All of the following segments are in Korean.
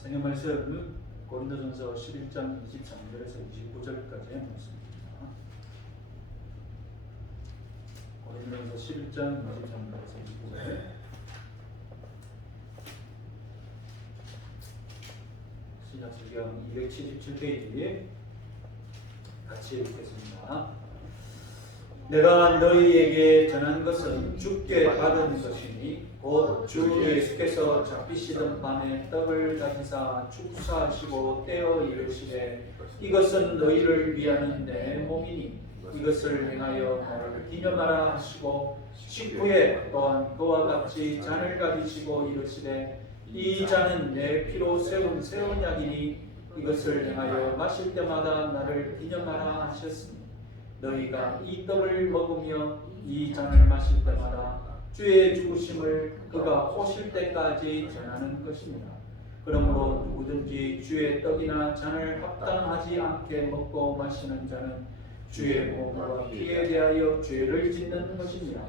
성경 말씀 고린도전서 11장 23절에서 29절까지의 말씀입니다. 고린도전서 11장 23절에서 29절. 신약성경 277페이지에 같이 읽겠습니다. 내가 너희에게 전한 것은 주께 받은 것이니 곧 주 예수께서 잡히시던 밤에 떡을 가지사 축사하시고 떼어 이르시되 이것은 너희를 위하는 내 몸이니 이것을 행하여 나를 기념하라 하시고 식후에 또한 그와 같이 잔을 가지시고 이르시되 이 잔은 내 피로 세운 새로운 약이니 이것을 행하여 마실 때마다 나를 기념하라 하셨으니 너희가 이 떡을 먹으며 이 잔을 마실 때마다 주의 죽으심을 그가 오실 때까지 전하는 것입니다. 그러므로 누구든지 주의 떡이나 잔을 합당하지 않게 먹고 마시는 자는 주의 몸과 피에 대하여 죄를 짓는 것입니다.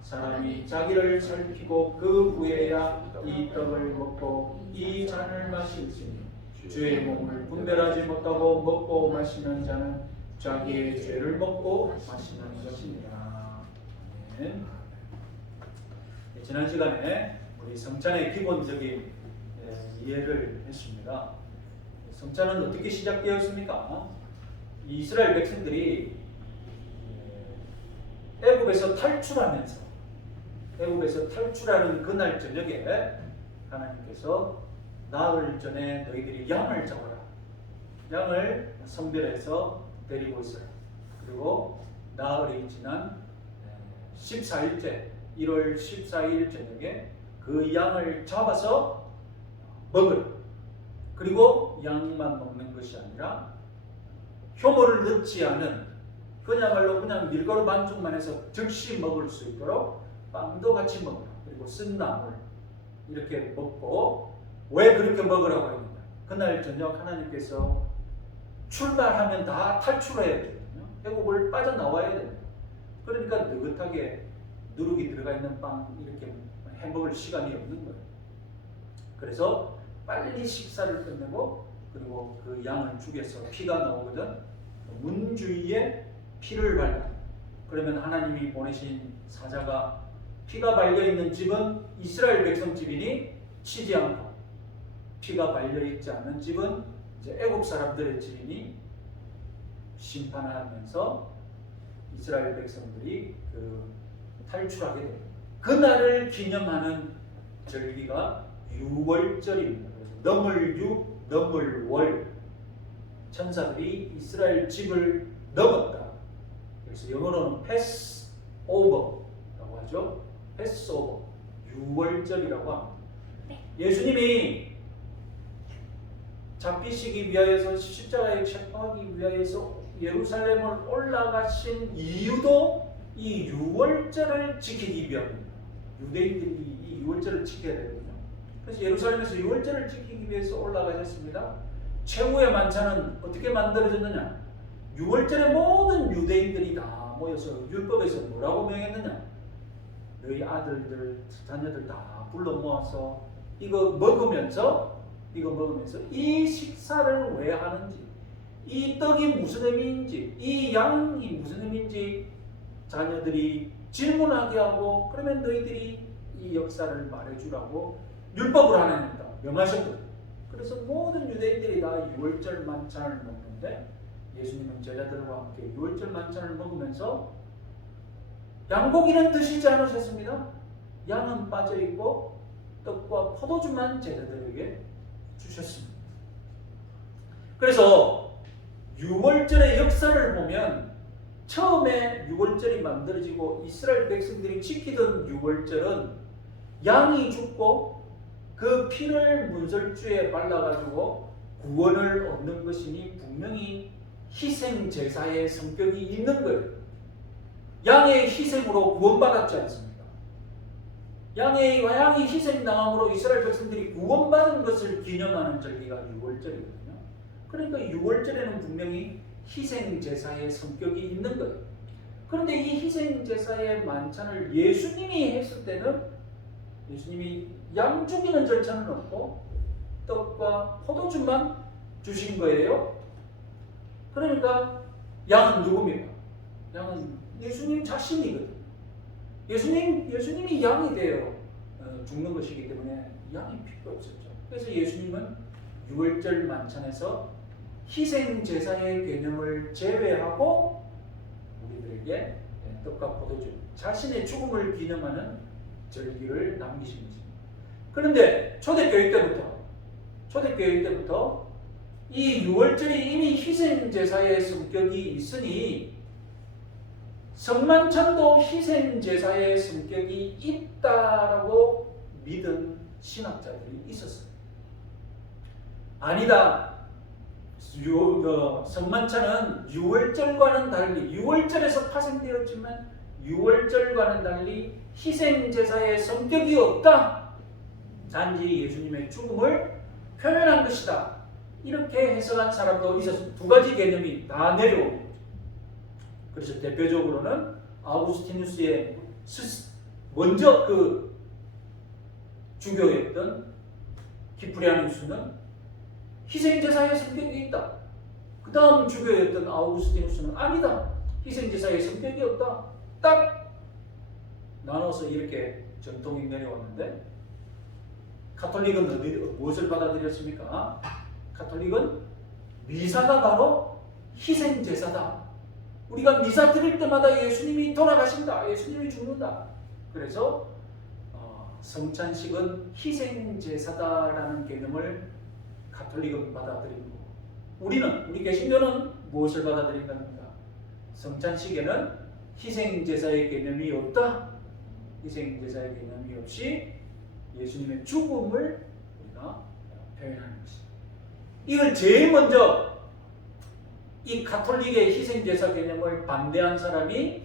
사람이 자기를 살피고 그 후에야 이 떡을 먹고 이 잔을 마실지니 주의 몸을 분별하지 못하고 먹고 마시는 자는 자기의 죄를 먹고 마시는 것입니다. 아멘. 지난 시간에 우리 성찬의 기본적인 이해를 했습니다. 성찬은 어떻게 시작되었습니까? 이스라엘 백성들이 애굽에서 탈출하는 그날 저녁에 하나님께서 나흘 전에 너희들이 양을 잡아라. 양을 선별해서 데리고 있어요. 그리고 나흘이 지난 14일째 1월 14일 저녁에 그 양을 잡아서 먹을. 그리고 양만 먹는 것이 아니라 효모를 넣지 않은 그야말로 그냥 밀가루 반죽만 해서 즉시 먹을 수 있도록 빵도 같이 먹으라. 그리고 쓴 나물 이렇게 먹고 왜 그렇게 먹으라고 했느냐? 그날 저녁 하나님께서 출발하면 다 탈출해야 되거든요. 애굽을 빠져나와야 됩니다. 그러니까 느긋하게 누룩이 들어가 있는 빵 이렇게 해먹을 시간이 없는 거예요. 그래서 빨리 식사를 끝내고 그리고 그 양을 죽여서 피가 나오거든. 문 주위에 피를 발라. 그러면 하나님이 보내신 사자가 피가 발려있는 집은 이스라엘 백성 집이니 치지 않고 피가 발려있지 않는 집은 이제 애국 사람들의 집이니 심판하면서 이스라엘 백성들이 탈출하게 됩니다. 그날을 기념하는 절기가 유월절입니다. 넘을 월. 천사들이 이스라엘 집을 넘었다. 그래서 영어로는 패스오버라고 하죠. 패스오버. 유월절이라고 합니다. 예수님이 잡히시기 위하여서 십자가에 체포하기 위하여서 예루살렘을 올라가신 이유도 이 유월절을 지키기 위함입니다. 유대인들이 이 유월절을 지켜야 되거든요. 그래서 예루살렘에서 유월절을 지키기 위해서 올라가셨습니다. 최후의 만찬은 어떻게 만들어졌느냐? 유월절에 모든 유대인들이 다 모여서 율법에서 뭐라고 명했느냐? 너희 아들들, 자녀들 다 불러 모아서 이거 먹으면서 이 식사를 왜 하는지, 이 떡이 무슨 의미인지, 이 양이 무슨 의미인지 자녀들이 질문하게 하고 그러면 너희들이 이 역사를 말해주라고 율법을 하나님다 명하셨거든요. 그래서 모든 유대인들이 다 유월절 만찬을 먹는데 예수님은 제자들과 함께 유월절 만찬을 먹으면서 양고기는 드시지 않으셨습니다. 양은 빠져있고 떡과 포도주만 제자들에게 주셨습니다. 그래서 유월절의 역사를 보면 처음에 유월절이 만들어지고 이스라엘 백성들이 지키던 유월절은 양이 죽고 그 피를 문설주에 발라가지고 구원을 얻는 것이니 분명히 희생제사의 성격이 있는 거예요. 양의 희생으로 구원받았지 않습니까? 양이 희생당함으로 이스라엘 백성들이 구원받은 것을 기념하는 절기가 유월절이거든요. 그러니까 유월절에는 분명히 희생제사의 성격이 있는 거예요. 그런데 이 희생제사의 만찬을 예수님이 했을 때는 예수님이 양 죽이는 절차는 없고 떡과 포도주만 주신 거예요. 그러니까 양은 누굽니까? 양은 예수님 자신이거든요. 예수님이 양이 되어 죽는 것이기 때문에 양이 필요 없었죠. 그래서 예수님은 유월절 만찬에서 희생 제사의 개념을 제외하고 우리들에게 떡과 포도주, 자신의 죽음을 기념하는 절기를 남기신 것입니다. 그런데 초대교회 때부터 이 유월절이 이미 희생 제사의 성격이 있으니 성만찬도 희생 제사의 성격이 있다라고 믿은 신학자들이 있었어요. 아니다. 성만찬은 유월절과는 달리, 유월절에서 파생되었지만 유월절과는 달리 희생 제사의 성격이 없다. 단지 예수님의 죽음을 표현한 것이다. 이렇게 해석한 사람도 있었습니다. 두 가지 개념이 다 내려오는 거죠. 그래서 대표적으로는 아우구스티누스의 먼저 그 주교였던 기프리아누스는 희생제사의 성격이 있다. 그 다음 주교였던 아우구스티누스는 아니다. 희생제사의 성격이 없다. 딱 나눠서 이렇게 전통이 내려왔는데 가톨릭은 무엇을 받아들였습니까? 가톨릭은 미사가 바로 희생제사다. 우리가 미사 드릴 때마다 예수님이 돌아가신다. 예수님이 죽는다. 그래서 성찬식은 희생제사다라는 개념을 가톨릭은 받아들이고 우리 개신교는 무엇을 받아들인 겁니까? 성찬식에는 희생제사의 개념이 없다. 희생제사의 개념이 없이 예수님의 죽음을 우리가 표현하는 것입니다. 이걸 제일 먼저 이 가톨릭의 희생제사 개념을 반대한 사람이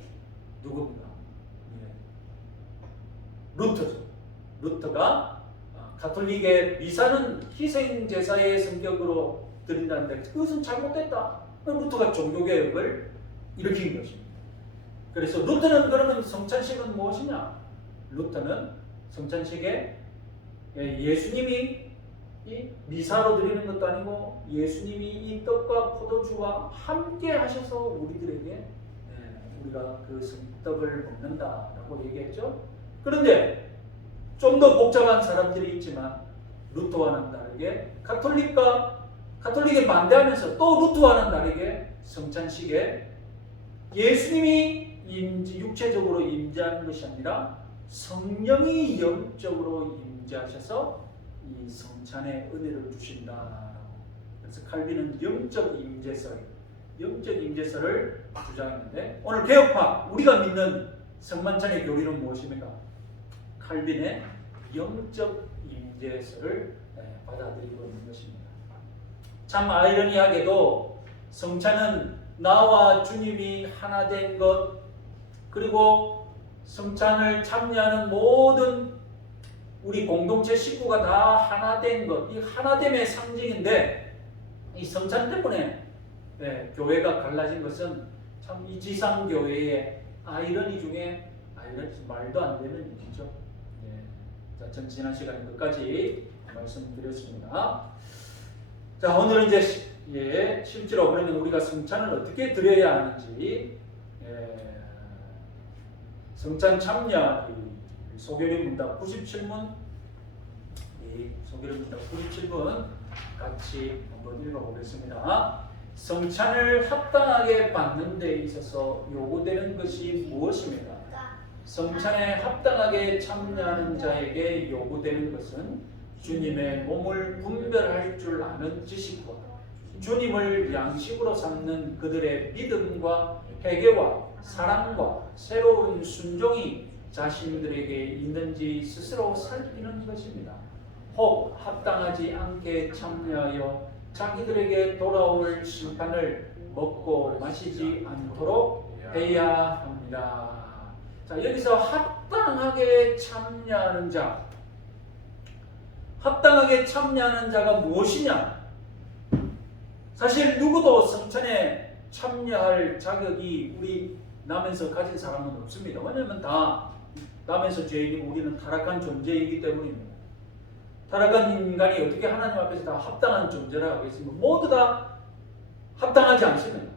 누굽니까? 루터죠. 루터가 가톨릭의 미사는 희생제사의 성격으로 드린다는데 그것은 잘못됐다. 루터가 종교개혁을 일으킨 것입니다. 그래서 루터는 그러면 성찬식은 무엇이냐? 루터는 성찬식에 예수님이 이 미사로 드리는 것도 아니고 예수님이 이 떡과 포도주와 함께 하셔서 우리들에게 우리가 그 떡을 먹는다라고 얘기했죠. 그런데 좀 더 복잡한 사람들이 있지만 루터와는 다르게 가톨릭에 반대하면서 또 루터와는 다르게 성찬식에 예수님이 육체적으로 임재하는 것이 아니라 성령이 영적으로 임재하셔서 이 성찬의 은혜를 주신다. 그래서 칼빈은 영적 임재설을 주장했는데 오늘 개혁파 우리가 믿는 성만찬의 교리는 무엇입니까? 칼빈의 영적 임재설을 받아들이고 있는 것입니다. 참 아이러니하게도 성찬은 나와 주님이 하나 된 것, 그리고 성찬을 참여하는 모든 우리 공동체 식구가 다 하나 된 것, 이 하나됨의 상징인데 이 성찬 때문에 교회가 갈라진 것은 참 이 지상교회의 아이러니 중에 말도 안 되는 일이죠. 자, 지난 시간에 끝까지 말씀드렸습니다. 자, 오늘은 이제 실제로 그러면 우리가 성찬을 어떻게 드려야 하는지 성찬 참여 소결의 문답 97문 소결의 문답 97문 같이 한번 읽어보겠습니다. 성찬을 합당하게 받는 데 있어서 요구되는 것이 무엇입니까? 성찬에 합당하게 참여하는 자에게 요구되는 것은 주님의 몸을 분별할 줄 아는 지식과 주님을 양식으로 삼는 그들의 믿음과 회개와 사랑과 새로운 순종이 자신들에게 있는지 스스로 살피는 것입니다. 혹 합당하지 않게 참여하여 자기들에게 돌아올 심판을 먹고 마시지 않도록 해야 합니다. 자, 여기서 합당하게 참여하는 자, 합당하게 참여하는 자가 무엇이냐? 사실 누구도 성찬에 참여할 자격이 우리 남에서 가진 사람은 없습니다. 왜냐하면 다 남에서 죄인이고 우리는 타락한 존재이기 때문입니다. 타락한 인간이 어떻게 하나님 앞에서 다 합당한 존재라고 하겠습니까? 모두 다 합당하지 않습니다.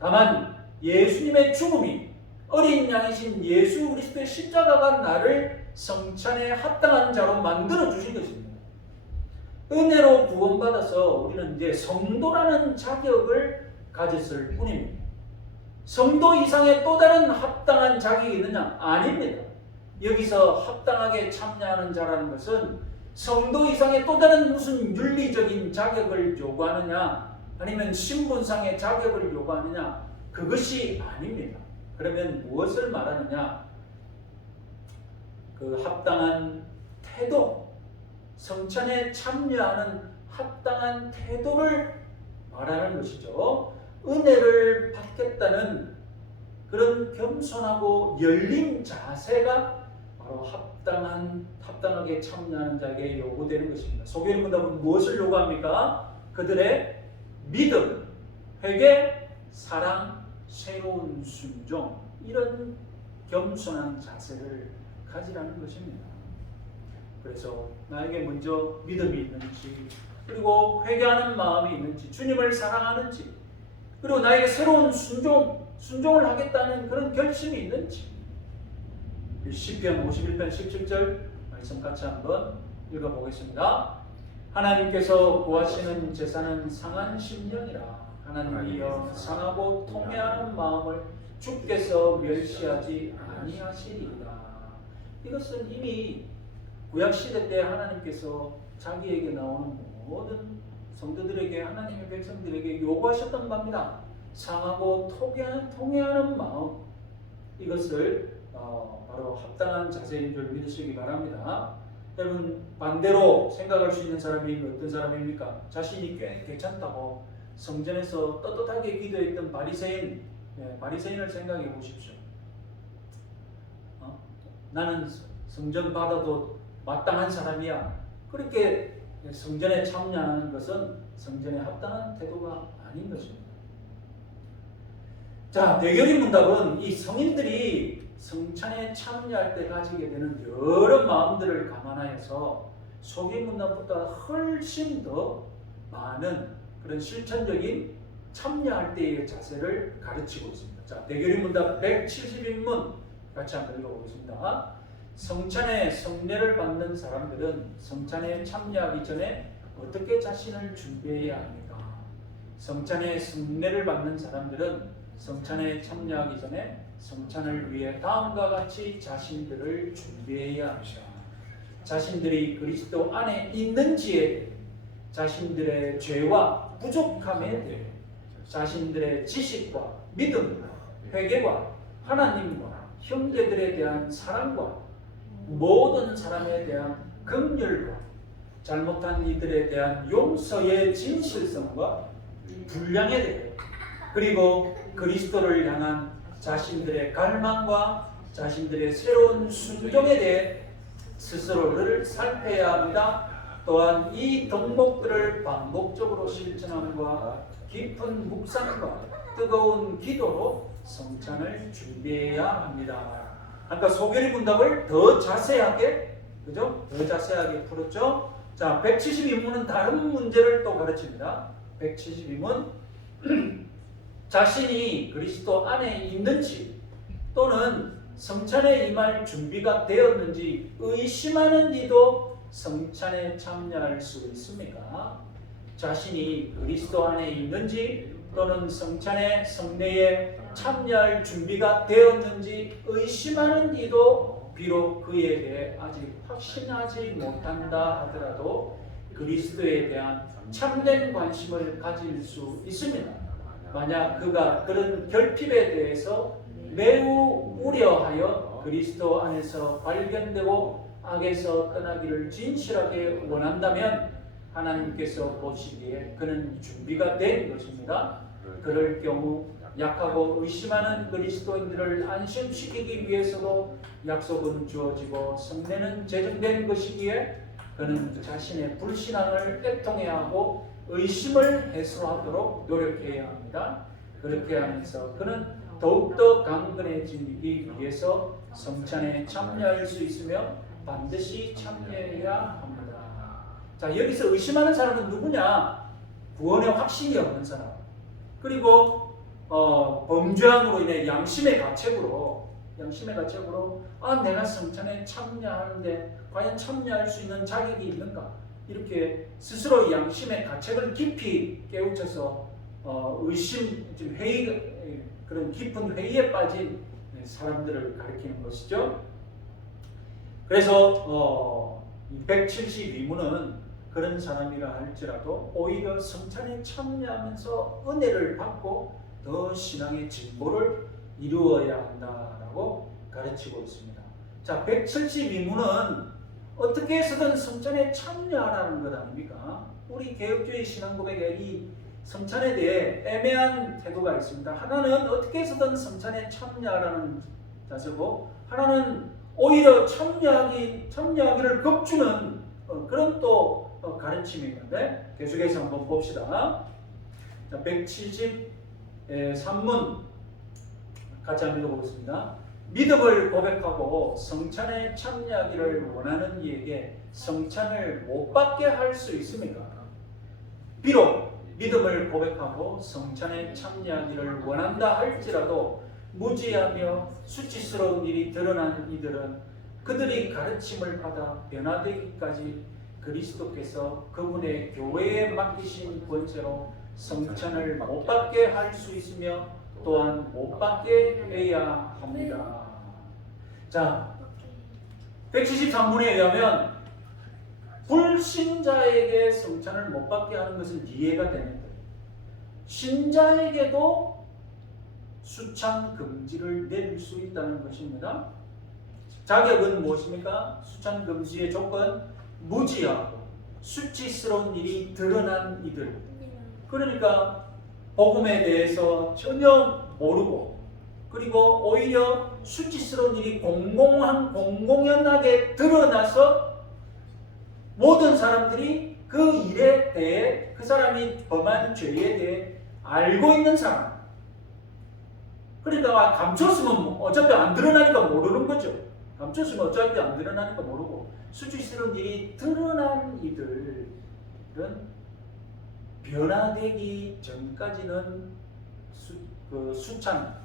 다만 예수님의 죽음이, 어린 양이신 예수 그리스도의 십자가가 나를 성찬에 합당한 자로 만들어 주신 것입니다. 은혜로 구원받아서 우리는 이제 성도라는 자격을 가졌을 뿐입니다. 성도 이상의 또 다른 합당한 자격이 있느냐? 아닙니다. 여기서 합당하게 참여하는 자라는 것은 성도 이상의 또 다른 무슨 윤리적인 자격을 요구하느냐, 아니면 신분상의 자격을 요구하느냐, 그것이 아닙니다. 그러면 무엇을 말하느냐? 그 합당한 태도, 성찬에 참여하는 합당한 태도를 말하는 것이죠. 은혜를 받겠다는 그런 겸손하고 열린 자세가 바로 합당하게 참여하는 자에게 요구되는 것입니다. 소개인 문답은 무엇을 요구합니까? 그들의 믿음, 회개, 사랑, 새로운 순종, 이런 겸손한 자세를 가지라는 것입니다. 그래서 나에게 먼저 믿음이 있는지, 그리고 회개하는 마음이 있는지, 주님을 사랑하는지, 그리고 나에게 새로운 순종을 하겠다는 그런 결심이 있는지. 시편 51편 17절 말씀 같이 한번 읽어보겠습니다. 하나님께서 구하시는 제사는 상한 심령이라. 하나님이여 상하고 통회하는 마음을 주께서 멸시하지 아니하시리이다. 이것은 이미 구약시대 때 하나님께서 자기에게 나오는 모든 성도들에게, 하나님의 백성들에게 요구하셨던 겁니다. 상하고 통회하는 마음, 이것을 바로 합당한 자세인 줄 믿으시기 바랍니다. 여러분, 반대로 생각할 수 있는 사람이 어떤 사람입니까? 자신이 꽤 괜찮다고 성전에서 떳떳하게 기도했던 바리새인을 생각해 보십시오. 나는 성전 받아도 마땅한 사람이야. 그렇게 성전에 참여하는 것은 성전에 합당한 태도가 아닌 것입니다. 자, 대결의 문답은 이 성인들이 성찬에 참여할 때 가지게 되는 여러 마음들을 감안하여서 소개 문답보다 훨씬 더 많은 그런 실천적인 참여할 때의 자세를 가르치고 있습니다. 자, 대결의 문답 170인문 같이 한번 읽어보겠습니다. 성찬의 성례를 받는 사람들은 성찬에 참여하기 전에 어떻게 자신을 준비해야 합니까? 성찬의 성례를 받는 사람들은 성찬에 참여하기 전에 성찬을 위해 다음과 같이 자신들을 준비해야 합니다. 자신들이 그리스도 안에 있는지에 대해, 자신들의 죄와 부족함에 대해, 자신들의 지식과 믿음과 회개와 하나님과 형제들에 대한 사랑과 모든 사람에 대한 긍휼과 잘못한 이들에 대한 용서의 진실성과 분량에 대해, 그리고 그리스도를 향한 자신들의 갈망과 자신들의 새로운 순종에 대해 스스로를 살펴야 합니다. 또한 이 덕목들을 반복적으로 실천함과 깊은 묵상과 뜨거운 기도로 성찬을 준비해야 합니다. 그러니까 소개의 문답을 더 자세하게, 그죠? 더 자세하게 풀었죠? 자, 172문은 다른 문제를 또 가르칩니다. 172문 자신이 그리스도 안에 있는지 또는 성찬에 임할 준비가 되었는지 의심하는 이도 성찬에 참여할 수 있습니까? 자신이 그리스도 안에 있는지 또는 성찬의 성례에 참여할 준비가 되었는지 의심하는 이도 비록 그에 대해 아직 확신하지 못한다 하더라도 그리스도에 대한 참된 관심을 가질 수 있습니다. 만약 그가 그런 결핍에 대해서 매우 우려하여 그리스도 안에서 발견되고 악에서 떠나기를 진실하게 원한다면 하나님께서 보시기에 그는 준비가 된 것입니다. 그럴 경우 약하고 의심하는 그리스도인들을 안심시키기 위해서도 약속은 주어지고 성례는 제정된 것이기에 그는 자신의 불신앙을 애통해야 하고 의심을 해소하도록 노력해야 합니다. 그렇게 하면서 그는 더욱더 강건해지기 위해서 성찬에 참여할 수 있으며 반드시 참여해야 합니다. 자, 여기서 의심하는 사람은 누구냐? 구원의 확신이 없는 사람. 그리고 범죄함으로 인해 양심의 가책으로 내가 성찬에 참여하는데 과연 참여할 수 있는 자격이 있는가? 이렇게 스스로 양심의 가책을 깊이 깨우쳐서 의심, 그런 깊은 회의에 빠진 사람들을 가리키는 것이죠. 그래서 172문은 그런 사람이라 할지라도 오히려 성찬에 참여하면서 은혜를 받고 더 신앙의 진보를 이루어야 한다라고 가르치고 있습니다. 자, 172문은 어떻게 해서든 성찬에 참여하라는 것 아닙니까? 우리 개혁주의 신앙 고백에 이 성찬에 대해 애매한 태도가 있습니다. 하나는 어떻게 해서든 성찬에 참여하라는 자세고, 하나는 오히려 참여하기를 겁주는 그런 또 가르침이 있는데, 계속해서 한번 봅시다. 자, 173문 같이 한번 읽어보겠습니다. 믿음을 고백하고 성찬에 참여하기를 원하는 이에게 성찬을 못 받게 할 수 있습니까? 비록 믿음을 고백하고 성찬에 참여하기를 원한다 할지라도 무지하며 수치스러운 일이 드러나는 이들은 그들이 가르침을 받아 변화되기까지 그리스도께서 그분의 교회에 맡기신 권세로 성찬을 못 받게 할 수 있으며 또한 못 받게 해야 합니다. 자, 173문에 의하면 불신자에게 성찬을 못 받게 하는 것은 이해가 되는 거예요. 신자에게도 수찬 금지를 내릴 수 있다는 것입니다. 자격은 무엇입니까? 수찬 금지의 조건, 무지하고 수치스러운 일이 드러난 이들. 그러니까 복음에 대해서 전혀 모르고, 그리고 오히려 수치스러운 일이 공공연하게 드러나서 모든 사람들이 그 일에 대해, 그 사람이 범한 죄에 대해 알고 있는 사람. 그러니까 감췄으면 어차피 안 드러나니까 모르는 거죠. 감췄으면 어차피 안 드러나니까 모르고, 수치스러운 일이 드러난 이들은 변화되기 전까지는 수찬,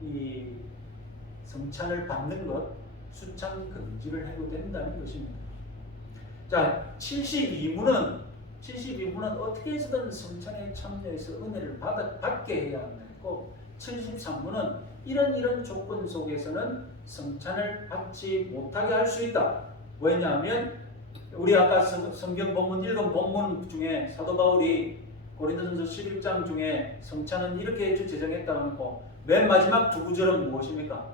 이 성찬을 받는 것, 수찬 금지를 해도 된다는 것입니다. 자, 72문은 어떻게 해서든 성찬에 참여해서 은혜를 받게 해야 한다고, 73문은 이런 조건 속에서는 성찬을 받지 못하게 할 수 있다. 왜냐하면 우리 아까 성경 본문 읽은 본문 중에 사도 바울이 고린도전서 11장 중에 성찬은 이렇게 제정했다고 하고, 맨 마지막 두 구절은 무엇입니까?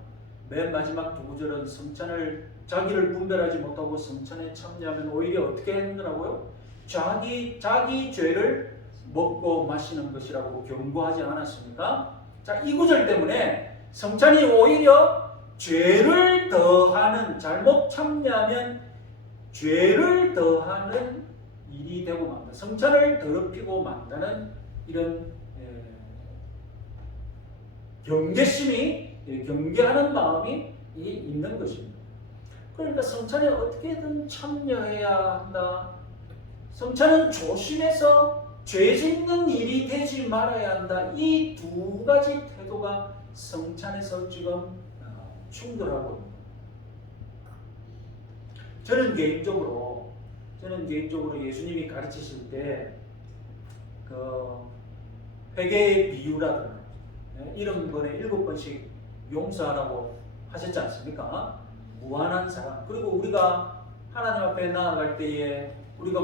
맨 마지막 두 구절은 성찬을, 자기를 분별하지 못하고 성찬에 참여하면 오히려 어떻게 했더라고요? 자기 죄를 먹고 마시는 것이라고 경고하지 않았습니까? 자, 이 구절 때문에 성찬이 오히려 죄를 더하는, 잘못 참여하면 죄를 더하는 일이 되고 만다. 성찬을 더럽히고 만다는 이런 경계하는 마음이 있는 것입니다. 그러니까 성찬에 어떻게든 참여해야 한다. 성찬은 조심해서 죄 짓는 일이 되지 말아야 한다. 이 두 가지 태도가 성찬에서 지금 충돌하고 있습니다. 저는 개인적으로 예수님이 가르치실 때 그 회개의 비유라든가 이런 번에 7번씩 용서하라고 하셨지 않습니까? 무한한 사랑. 그리고 우리가 하나님 앞에 나아갈 때에 우리가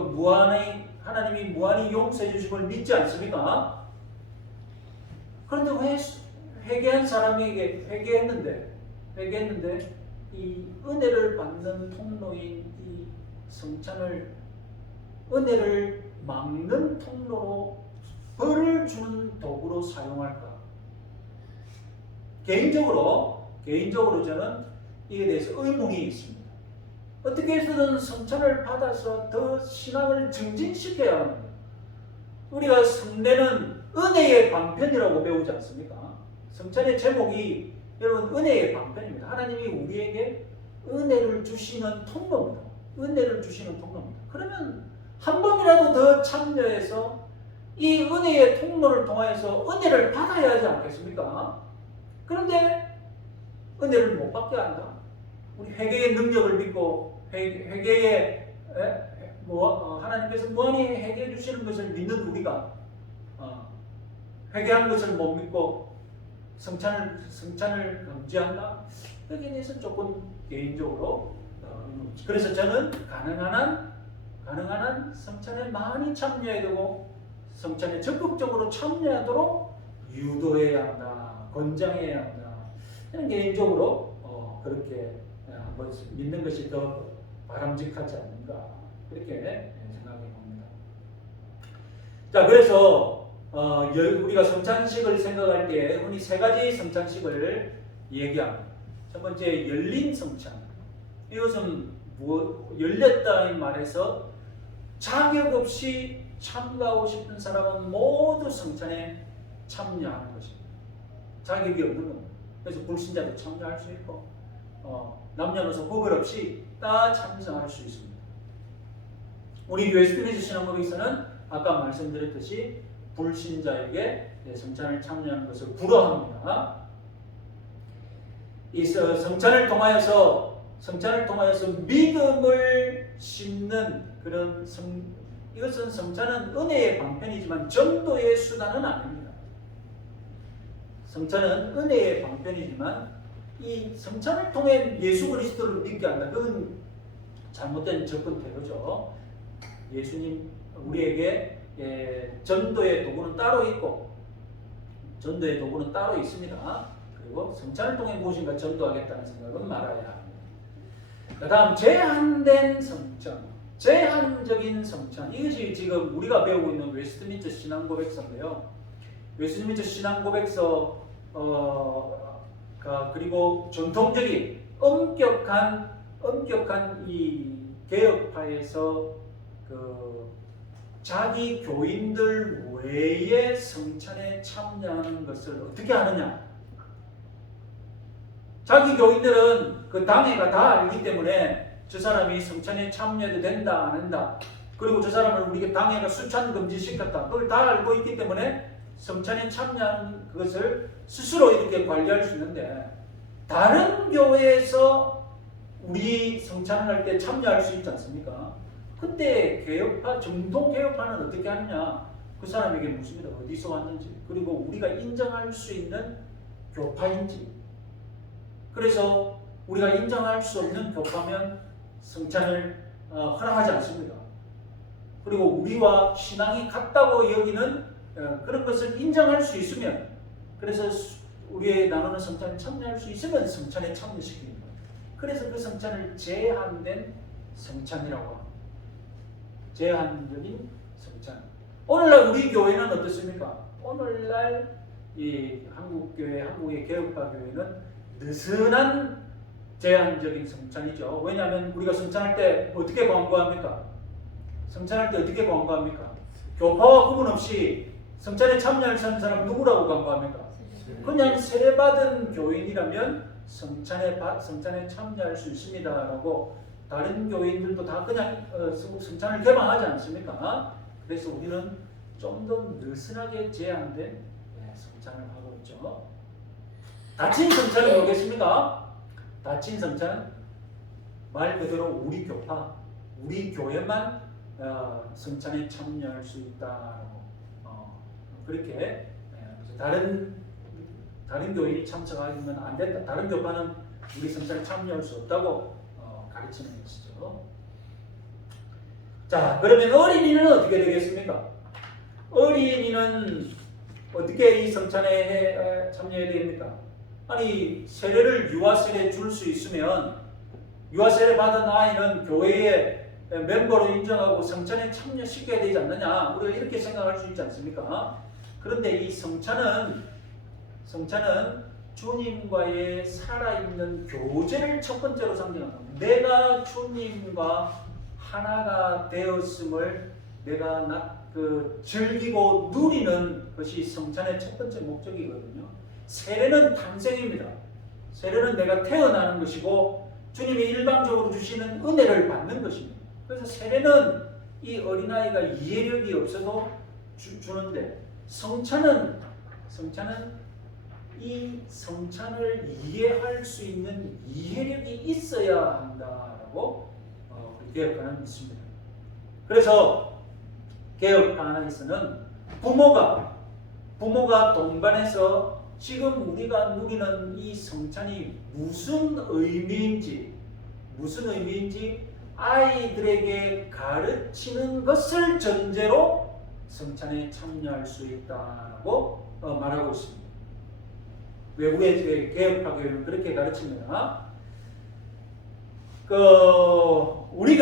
하나님이 무한히 용서해 주심을 믿지 않습니까? 그런데 왜 회개한 사람에게 회개했는데 이 은혜를 받는 통로인 이 성찬을 은혜를 막는 통로로 벌을 주는 도구로 사용할까? 개인적으로 저는 이에 대해서 의문이 있습니다. 어떻게 해서든 성찬을 받아서 더 신앙을 증진시켜야 합니다. 우리가 성례는 은혜의 방편이라고 배우지 않습니까? 성찬의 제목이 여러분 은혜의 방편입니다. 하나님이 우리에게 은혜를 주시는 통로입니다. 그러면 조금이라도 더 참여해서 이 은혜의 통로를 통하여서 은혜를 받아야 하지 않겠습니까? 그런데 은혜를 못 받게 한다. 우리 회개의 능력을 믿고 회개의 하나님께서 무한히 회개해 주시는 것을 믿는 우리가 회개한 것을 못 믿고 성찬을 금지한다. 여기에 대해서 조금 개인적으로 그래서 저는 가능한 한 성찬에 많이 참여해야 되고 성찬에 적극적으로 참여하도록 유도해야 한다. 권장해야 한다. 저는 개인적으로 그렇게 한번 믿는 것이 더 바람직하지 않는가 그렇게 생각해 봅니다. 자, 그래서 우리가 성찬식을 생각할 때 흔히 세 가지 성찬식을 얘기합니다. 첫 번째 열린 성찬. 이것은 열렸다 이 말에서 자격 없이 참가하고 싶은 사람은 모두 성찬에 참여하는 것입니다. 자격이 없는 겁니다. 그래서 불신자도 참여할 수 있고 남녀노소 구별 없이 다 참여할 수 있습니다. 우리 웨스트민스터 신앙법에서는 아까 말씀드렸듯이 불신자에게 성찬을 참여하는 것을 불허합니다. 이 성찬을 통하여서 믿음을 심는 그런 이것은 성찬은 은혜의 방편이지만 전도의 수단은 아닙니다. 성찬은 은혜의 방편이지만 이 성찬을 통해 예수 그리스도를 믿게 한다. 그건 잘못된 접근 태도죠. 예수님 우리에게 전도의 도구는 따로 있고 전도의 도구는 따로 있습니다. 그리고 성찬을 통해 무엇인가 전도하겠다는 생각은 말아야 합니다. 그 다음 제한된 성찬, 제한적인 성찬. 이것이 지금 우리가 배우고 있는 웨스트민스터 신앙고백서인데요. 웨스트민스터 신앙고백서 그리고 전통적인 엄격한 이 개혁파에서 자기 교인들 외에 성찬에 참여하는 것을 어떻게 하느냐? 자기 교인들은 그 당회가 다 알기 때문에 저 사람이 성찬에 참여해도 된다 안 한다. 그리고 저 사람을 우리가 당회가 수찬 금지시켰다. 그걸 다 알고 있기 때문에 성찬에 참여하는 그것을 스스로 이렇게 관리할 수 있는데 다른 교회에서 우리 성찬을 할 때 참여할 수 있지 않습니까? 그때 개혁파, 정통 개혁파는 어떻게 하느냐? 그 사람에게 묻습니다. 어디서 왔는지, 그리고 우리가 인정할 수 있는 교파인지. 그래서 우리가 인정할 수 없는 교파면 성찬을 허락하지 않습니다. 그리고 우리와 신앙이 같다고 여기는 그런 것을 인정할 수 있으면, 그래서 우리의 나누는 성찬에 참여할 수 있으면 성찬에 참여시키는 거예요. 그래서 그 성찬을 제한된 성찬이라고 합니다. 제한적인 성찬. 오늘날 우리 교회는 어떻습니까? 오늘날 이 한국의 개혁파 교회는 느슨한 제한적인 성찬이죠. 왜냐하면 우리가 성찬할 때 어떻게 광고합니까? 성찬할 때 어떻게 광고합니까? 교파와 구분 없이 성찬에 참여할 사람은 누구라고 광고합니까? 그냥 세례받은 교인이라면 성찬에 참여할 수 있습니다라고 다른 교인들도 다 그냥 성찬을 개방하지 않습니까? 그래서 우리는 좀 더 느슨하게 제한된 성찬을 하고 있죠. 닫힌 성찬이 뭐겠습니까? 닫힌 성찬 말 그대로 우리 교파, 우리 교회만 성찬에 참여할 수 있다라고 그렇게 다른 교인이 참석하면 안 된다. 다른 교파는 우리 성찬에 참여할 수 없다고 가르치는 것이죠. 자, 그러면 어린이는 어떻게 되겠습니까? 어린이는 어떻게 이 성찬에 참여해야 됩니까? 아니, 세례를 유아세례 줄 수 있으면 유아세례 받은 아이는 교회의 멤버로 인정하고 성찬에 참여시켜야 되지 않느냐? 우리가 이렇게 생각할 수 있지 않습니까? 그런데 이 성찬은 주님과의 살아있는 교제를 첫 번째로 상징합니다. 내가 주님과 하나가 되었음을 내가 즐기고 누리는 것이 성찬의 첫 번째 목적이거든요. 세례는 탄생입니다. 세례는 내가 태어나는 것이고 주님이 일방적으로 주시는 은혜를 받는 것입니다. 그래서 세례는 이 어린아이가 이해력이 없어도 주는데 성찬은 이 성찬을 이해할 수 있는 이해력이 있어야 한다라고 개혁하는 있습니다. 그래서 개혁 방안에서는 부모가 동반해서 지금 우리가 누리는 이 성찬이 무슨 의미인지 아이들에게 가르치는 것을 전제로 성찬에 참여할 수 있다고 말하고 있습니다. 외국의 개혁파교회는 그렇게 가르칩니다. 우리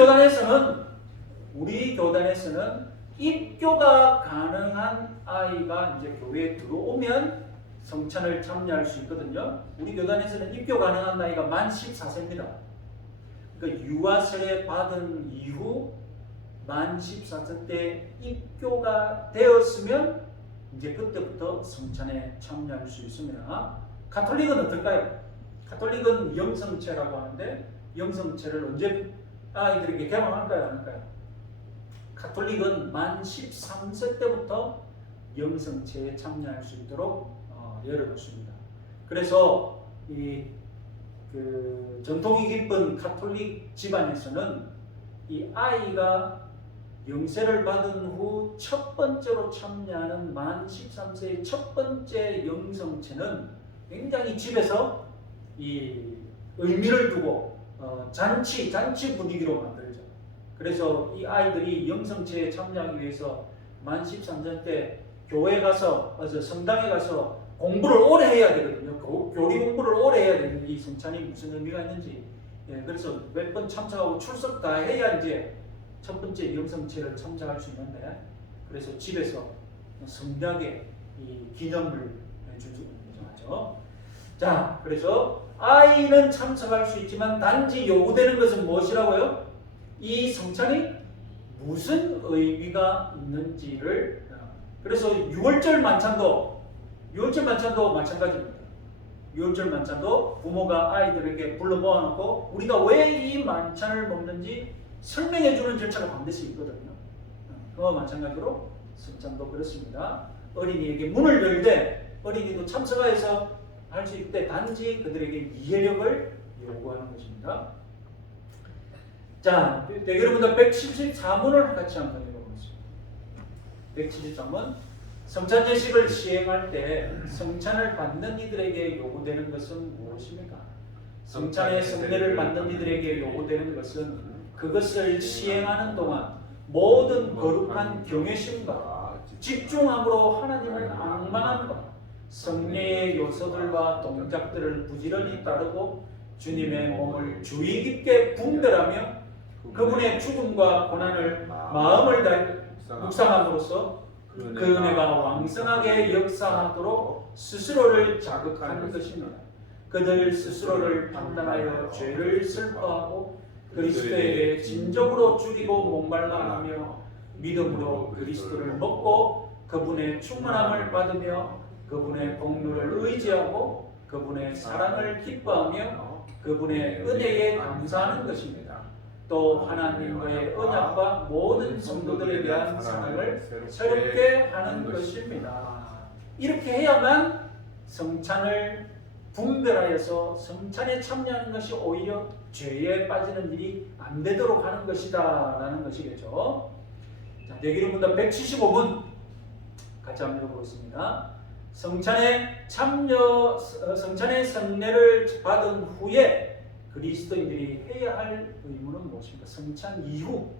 교단에서는 입교가 가능한 아이가 이제 교회에 들어오면 성찬을 참여할 수 있거든요. 우리 교단에서는 입교 가능한 나이가 만 14세입니다. 그러니까 유아 세례 받은 이후 만 14세 때 입교가 되었으면 이제 그때부터 성찬에 참여할 수 있습니다. 가톨릭은 어떨까요? 가톨릭은 영성체라고 하는데 영성체를 언제 아이들에게 개방할까요? 안 할까요? 가톨릭은 만 13세 때부터 영성체에 참여할 수 있도록 열어놓습니다. 그래서 전통이 깊은 가톨릭 집안에서는 이 아이가 영세를 받은 후 첫 번째로 참여하는 만 13세의 첫 번째 영성체는 굉장히 집에서 이 의미를 두고 잔치 분위기로 만들죠. 그래서 이 아이들이 영성체에 참여하기 위해서 만 13세 때 교회 가서 성당에 가서 공부를 오래 해야 되거든요. 교리 공부를 오래 해야 되는데 이 성찬이 무슨 의미가 있는지 그래서 몇 번 참석하고 출석 다 해야 이제 첫 번째 영성체를 참석할 수 있는데 그래서 집에서 성대하게 이 기념을 주죠. 자, 그래서 아이는 참석할 수 있지만 단지 요구되는 것은 무엇이라고요? 이 성찬이 무슨 의미가 있는지를 그래서 6월절 만찬도 마찬가지입니다. 6월절 만찬도 부모가 아이들에게 불러 모아놓고 우리가 왜 이 만찬을 먹는지 설명해 주는 절차가 반드시 있거든요. 그와 마찬가지로 성찬도 그렇습니다. 어린이에게 문을 열되 어린이도 참석해서 할 수 있을 때 단지 그들에게 이해력을 요구하는 것입니다. 자, 여러분들 174문을 같이 한번 읽어보겠습니다. 173문 성찬 예식을 시행할 때 성찬을 받는 이들에게 요구되는 것은 무엇입니까? 성찬의 성례를 받는 이들에게 요구되는 것은 그것을 시행하는 동안 모든 거룩한 경외심과 집중함으로 하나님을 앙망하는 것, 성례의 요소들과 동작들을 부지런히 따르고 주님의 몸을 주의 깊게 분별하며 그분의 죽음과 고난을 마음을 다해 묵상함으로써 그 은혜가 왕성하게 역사하도록 스스로를 자극하는 것입니다. 그들 스스로를 판단하여 죄를 슬퍼하고 그리스도에게 진정으로 줄이고 목말라하며 믿음으로 그리스도를 먹고 그분의 충만함을 받으며 그분의 공로를 의지하고 그분의 사랑을 기뻐하며 그분의 은혜에 감사하는 것입니다. 또 하나님과의 언약과 모든 성도들에 대한 사랑을 새롭게 하는 것입니다. 이렇게 해야만 성찬을 분별하여서 성찬에 참여하는 것이 오히려 죄에 빠지는 일이 안 되도록 하는 것이다 라는 것이겠죠. 자, 내기름문답 175문 같이 한번 읽어보겠습니다. 성찬의 성례를 받은 후에 그리스도인들이 해야 할 의무는 무엇입니까? 성찬 이후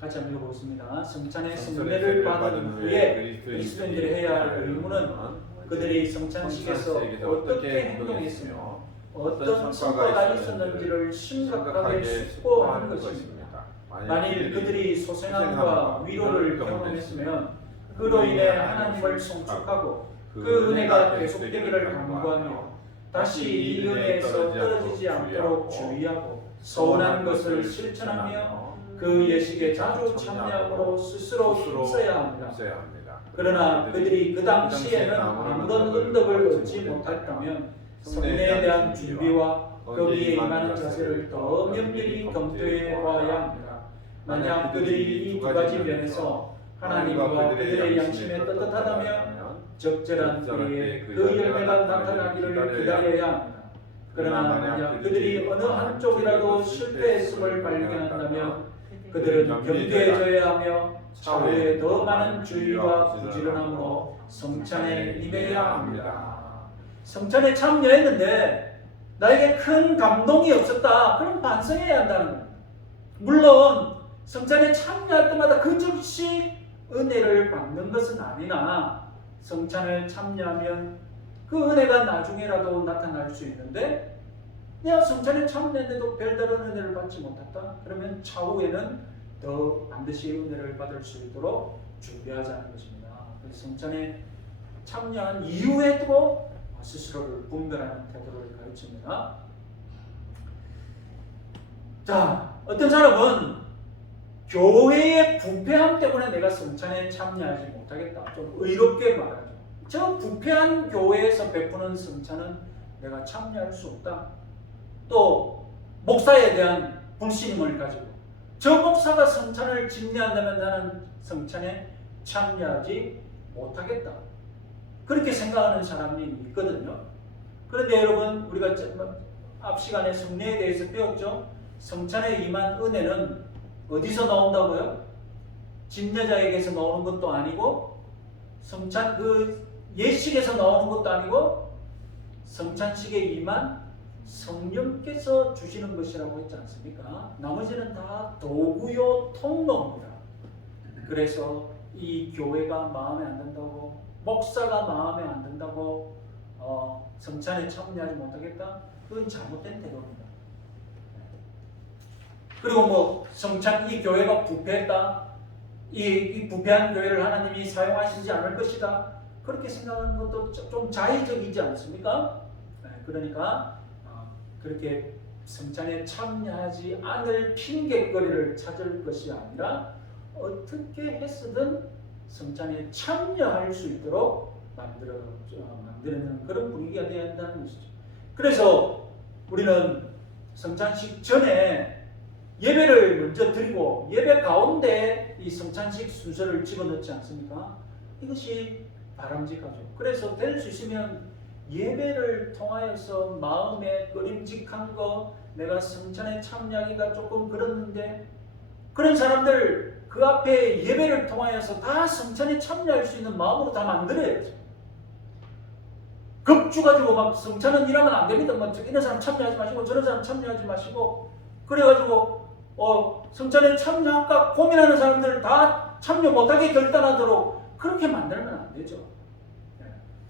같이 한번 읽어보겠습니다. 성찬의 성례를 받은 후에 그리스도인들이 해야 할 의무는 그들이 성찬식에서 어떻게 행동했으며 어떤 성과가 있었는지를 심각하게 숙고하는 것입니다. 만일 그들이 소생함과 위로를 경험했으면 그로 인해 하나님을 송축하고 그 은혜가 계속되기를 간구하며 다시 이 은혜에서 떨어지지 않도록 주의하고 서운한 것을 실천하며 그 예식에 자주 참여함으로 스스로 힘써야 합니다. 그러나 그들이 그 당시에는 아무런 응답을 얻지 못했다면 성례에 대한 준비와 거기에 임하는 자세를 더 면밀히 검토해 봐야 합니다. 만약 그들이 이 두 가지 면에서 하나님과 그들의 양심에 떳떳하다면 적절한 때에 그 열매가 나타나기를 기다려야 합니다. 그러나 만약 그들이 어느 한쪽이라도 실패했음을 발견한다면 그들은 경계해져야 하며 차후에 더 많은 주의와 부지런함으로 성찬에 임해야 합니다. 성찬에 참여했는데 나에게 큰 감동이 없었다. 그럼 반성해야 한다는 겁니다. 물론 성찬에 참여할 때마다 그 즉시 은혜를 받는 것은 아니나 성찬을 참여하면 그 은혜가 나중에라도 나타날 수 있는데 내가 성찬에 참여했는데도 별다른 은혜를 받지 못했다? 그러면 차후에는 더 반드시 은혜를 받을 수 있도록 준비하자는 것입니다. 성찬에 참여한 이후에도 스스로를 분별하는 태도를 가르칩니다. 자, 어떤 사람은 교회의 부패함 때문에 내가 성찬에 참여하지 못하겠다. 좀 의롭게 말하죠. 저 부패한 교회에서 베푸는 성찬은 내가 참여할 수 없다. 또 목사에 대한 불신임을 가지고 저 목사가 성찬을 집례한다면 나는 성찬에 참여하지 못하겠다. 그렇게 생각하는 사람이 있거든요. 그런데 여러분, 우리가 앞 시간에 성례에 대해서 배웠죠. 성찬에 임한 은혜는 어디서 나온다고요? 집례자에게서 나오는 것도 아니고 성찬 그 예식에서 나오는 것도 아니고 성찬식에 임한 성령께서 주시는 것이라고 했지 않습니까? 나머지는 다 도구요 통로입니다. 그래서 이 교회가 마음에 안 든다고, 목사가 마음에 안 든다고 성찬에 참여하지 못하겠다? 그건 잘못된 태도입니다. 그리고 뭐 성찬 이 교회가 부패했다, 이 부패한 교회를 하나님이 사용하시지 않을 것이다, 그렇게 생각하는 것도 좀 자의적이지 않습니까? 그러니까 그렇게 성찬에 참여하지 않을 핑계거리를 찾을 것이 아니라 어떻게 했으든 성찬에 참여할 수 있도록 만드는 그런 분위기가 되어야 한다는 것이죠. 그래서 우리는 성찬식 전에 예배를 먼저 드리고 예배 가운데 이 성찬식 순서를 집어넣지 않습니까? 이것이 바람직하죠. 그래서 될 수 있으면 예배를 통하여서 마음에 꺼림직한 거, 내가 성찬에 참여하기가 조금 그렇는데, 그런 사람들 그 앞에 예배를 통하여서 다 성찬에 참여할 수 있는 마음으로 다 만들어야죠. 급주 가지고 막 성찬은 일하면 안 됩니다. 뭐 이런 사람 참여하지 마시고 저런 사람 참여하지 마시고 그래가지고 성찬에 참여할까 고민하는 사람들 다 참여 못하게 결단하도록 그렇게 만들면 안 되죠.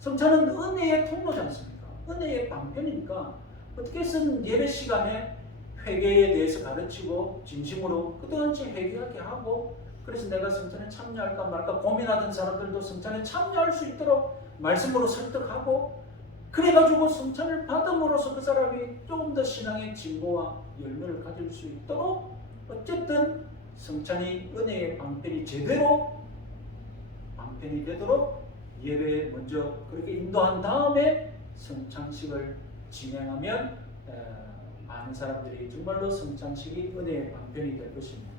성찬은 은혜의 통로지 않습니까? 은혜의 방편이니까 어떻게 해서든 예배 시간에 회개에 대해서 가르치고 진심으로 끝없이 회개하게 하고, 그래서 내가 성찬에 참여할까 말까 고민하던 사람들도 성찬에 참여할 수 있도록 말씀으로 설득하고, 그래가지고 성찬을 받음으로써 그 사람이 조금 더 신앙의 진보와 열매를 가질 수 있도록 어쨌든 성찬이 은혜의 방편이 제대로 방편이 되도록 예배에 먼저 그렇게 인도한 다음에 성찬식을 진행하면 많은 사람들이 정말로 성찬식이 은혜의 방편이 될 것입니다.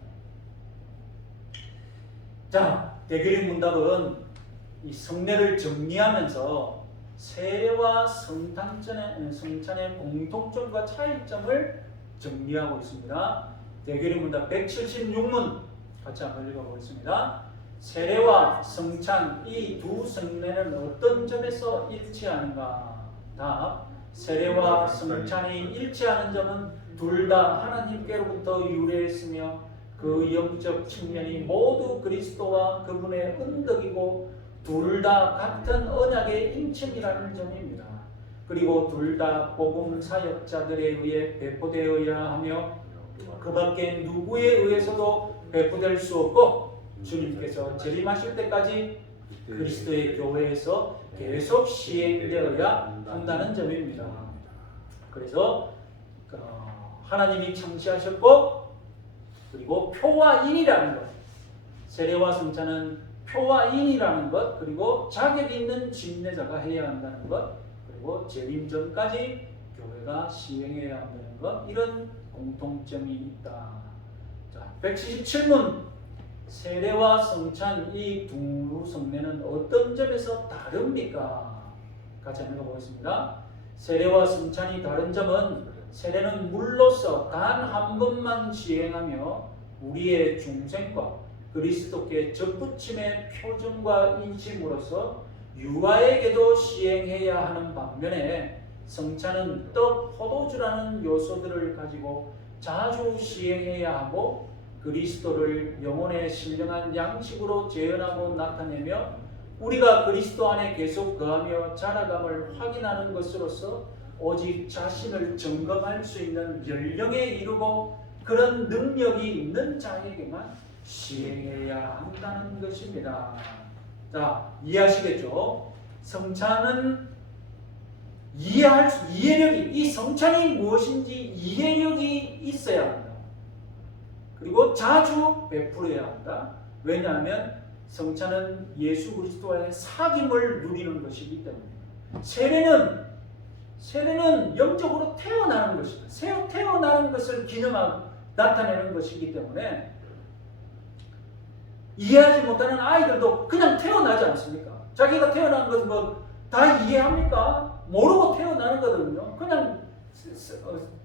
자, 대결의 문답은 이 성례를 정리하면서 세례와 성찬의 공통점과 차이점을 정리하고 있습니다. 대결의 문답 176문 같이 한번 읽어보겠습니다. 세례와 성찬 이 두 성례는 어떤 점에서 일치하는가? 답. 세례와 성찬이 일치하는 점은 둘 다 하나님께로부터 유래했으며 그 영적 측면이 모두 그리스도와 그분의 은덕이고 둘 다 같은 언약의 인칭이라는 점입니다. 그리고 둘 다 복음 사역자들에 의해 배포되어야 하며 그 밖에 누구에 의해서도 배포될 수 없고 주님께서 재림하실 때까지 그리스도의 교회에서 계속 시행되어야 한다는 점입니다. 그래서 하나님이 창시하셨고 그리고 표와 인이라는 것, 세례와 성찬은 표와 인이라는 것, 그리고 자격 있는 집례자가 해야 한다는 것, 그리고 재림 전까지 교회가 시행해야 한다는 것, 이런 공통점이 있다. 자, 177문 세례와 성찬 이 두 성례는 어떤 점에서 다릅니까? 같이 한번 읽어보겠습니다. 세례와 성찬이 다른 점은 세례는 물로서 단 한 번만 시행하며 우리의 중생과 그리스도께 접붙임의 표정과 인심으로서 유아에게도 시행해야 하는 반면에 성찬은 떡, 포도주라는 요소들을 가지고 자주 시행해야 하고 그리스도를 영혼에 신령한 양식으로 재현하고 나타내며 우리가 그리스도 안에 계속 거하며 자라감을 확인하는 것으로서 오직 자신을 점검할 수 있는 연령에 이르고 그런 능력이 있는 자에게만 시행해야 한다는 것입니다. 자, 이해하시겠죠? 성찬은 이해력이, 이 성찬이 무엇인지 이해력이 있어야 한다. 그리고 자주 베풀어야 한다. 왜냐하면 성찬은 예수 그리스도와의 사귐을 누리는 것이기 때문에. 세례는 영적으로 태어나는 것이다. 태어나는 것을 기념하고 나타내는 것이기 때문에 이해하지 못하는 아이들도 그냥 태어나지 않습니까? 자기가 태어난 것은 뭐 다 이해합니까? 모르고 태어나는 거거든요. 그냥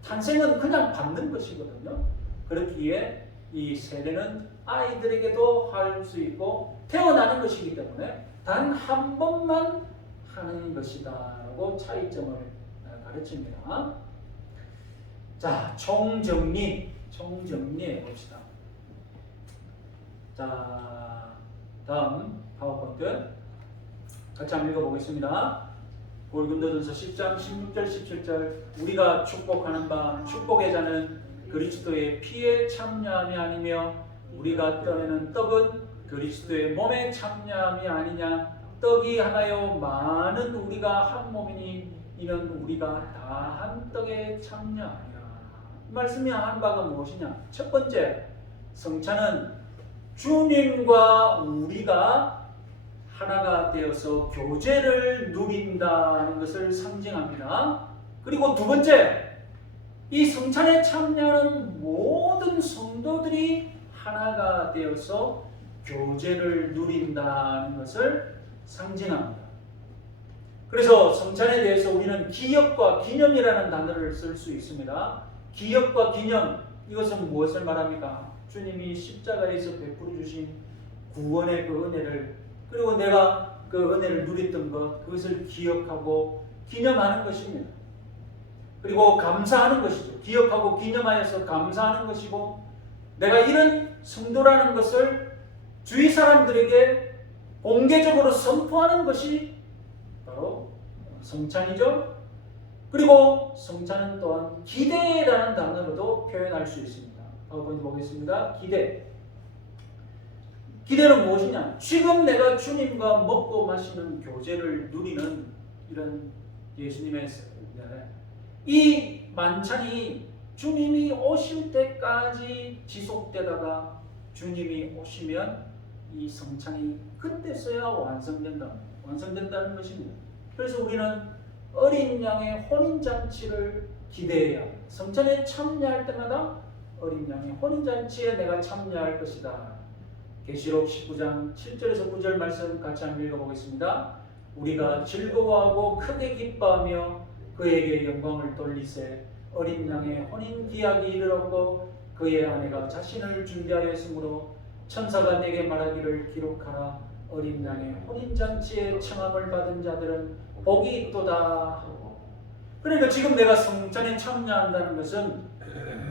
탄생은 그냥 받는 것이거든요. 그렇기에 이 세례는 아이들에게도 할 수 있고 태어나는 것이기 때문에 단 한 번만 하는 것이다 라고 차이점을 가르칩니다. 자, 총정리해 봅시다. 자, 다음 파워포인트 같이 한번 읽어보겠습니다. 고린도전서 10장 16절 17절 우리가 축복하는 바 축복의 자는 그리스도의 피에 참여함이 아니며 우리가 떠내는 떡은 그리스도의 몸에 참여함이 아니냐. 떡이 하나요 많은 우리가 한 몸이니 이는 우리가 다 한 떡에 참여하냐. 말씀이 한 바가 무엇이냐. 첫 번째, 성찬은 주님과 우리가 하나가 되어서 교제를 누린다는 것을 상징합니다. 그리고 두 번째, 이 성찬에 참여하는 모든 성도들이 하나가 되어서 교제를 누린다는 것을 상징합니다. 그래서 성찬에 대해서 우리는 기억과 기념이라는 단어를 쓸 수 있습니다. 기억과 기념, 이것은 무엇을 말합니까? 주님이 십자가에서 베풀어 주신 구원의 그 은혜를, 그리고 내가 그 은혜를 누렸던 것, 그것을 기억하고 기념하는 것입니다. 그리고 감사하는 것이죠. 기억하고 기념하여서 감사하는 것이고, 내가 이런 성도라는 것을 주위 사람들에게 공개적으로 선포하는 것이 바로 성찬이죠. 그리고 성찬은 또한 기대라는 단어로도 표현할 수 있습니다. 한번 보겠습니다. 기대는 무엇이냐? 지금 내가 주님과 먹고 마시는 교제를 누리는 이런 예수님의 이 만찬이 주님이 오실 때까지 지속되다가 주님이 오시면 이 성찬이 그때서야 완성된다는 것입니다. 그래서 우리는 어린 양의 혼인잔치를 기대해야 합니다. 성찬에 참여할 때마다 어린 양의 혼인잔치에 내가 참여할 것이다. 계시록 19장 7절에서 9절 말씀 같이 한번 읽어보겠습니다. 우리가 즐거워하고 크게 기뻐하며 그에게 영광을 돌리세 어린 양의 혼인 기약이 이르렀고 그의 아내가 자신을 준비하였으므로 천사가 내게 말하기를 기록하라. 어린 양의 혼인잔치에 청함을 받은 자들은 복이 있도다. 그러니까 지금 내가 성찬에 참여한다는 것은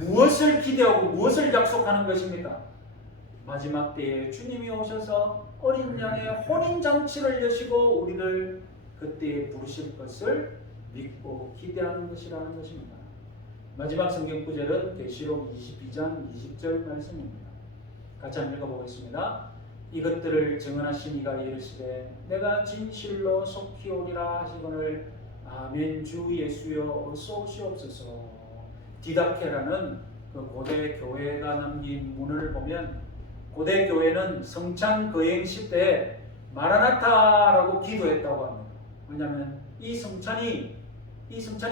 무엇을 기대하고 무엇을 약속하는 것입니까? 마지막 때에 주님이 오셔서 어린 양의 혼인잔치를 여시고 우리를 그때에 부르실 것을 믿고 기대하는 것이라는 것입니다. 마지막 성경 구절은 계시록 22장 20절 말씀입니다. 같이 한번 읽어보겠습니다. 이것들을 증언하신 이가 이르시되 내가 진실로 속히 오리라 하시거늘 아멘. 주 예수여 어서 오시옵소서. 디다케라는 그 고대 교회가 남긴 문을 보면 고대 교회는 성찬 거행식 때 마라나타라고 기도했다고 합니다. 왜냐하면 이 성찬이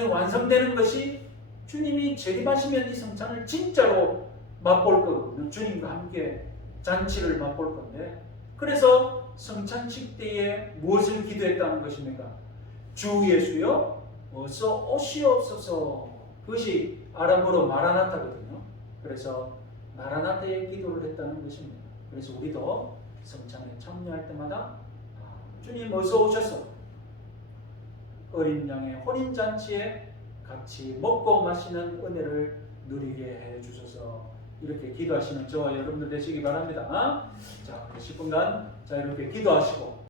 완성되는 것이 주님이 재림하시면 이 성찬을 진짜로 맛볼 거거든요. 주님과 함께 잔치를 맛볼 건데, 그래서 성찬식 때에 무엇을 기도했다는 것입니까? 주 예수여 어서 오시옵소서. 그것이 아람어로 마라나타거든요. 그래서 마라나타의 기도를 했다는 것입니다. 그래서 우리도 성찬에 참여할 때마다 주님 어서 오셔서 어린 양의 혼인잔치에 같이 먹고 마시는 은혜를 누리게 해 주셔서, 이렇게 기도하시는 저와 여러분들 되시기 바랍니다. 자, 10분간 자 이렇게 기도하시고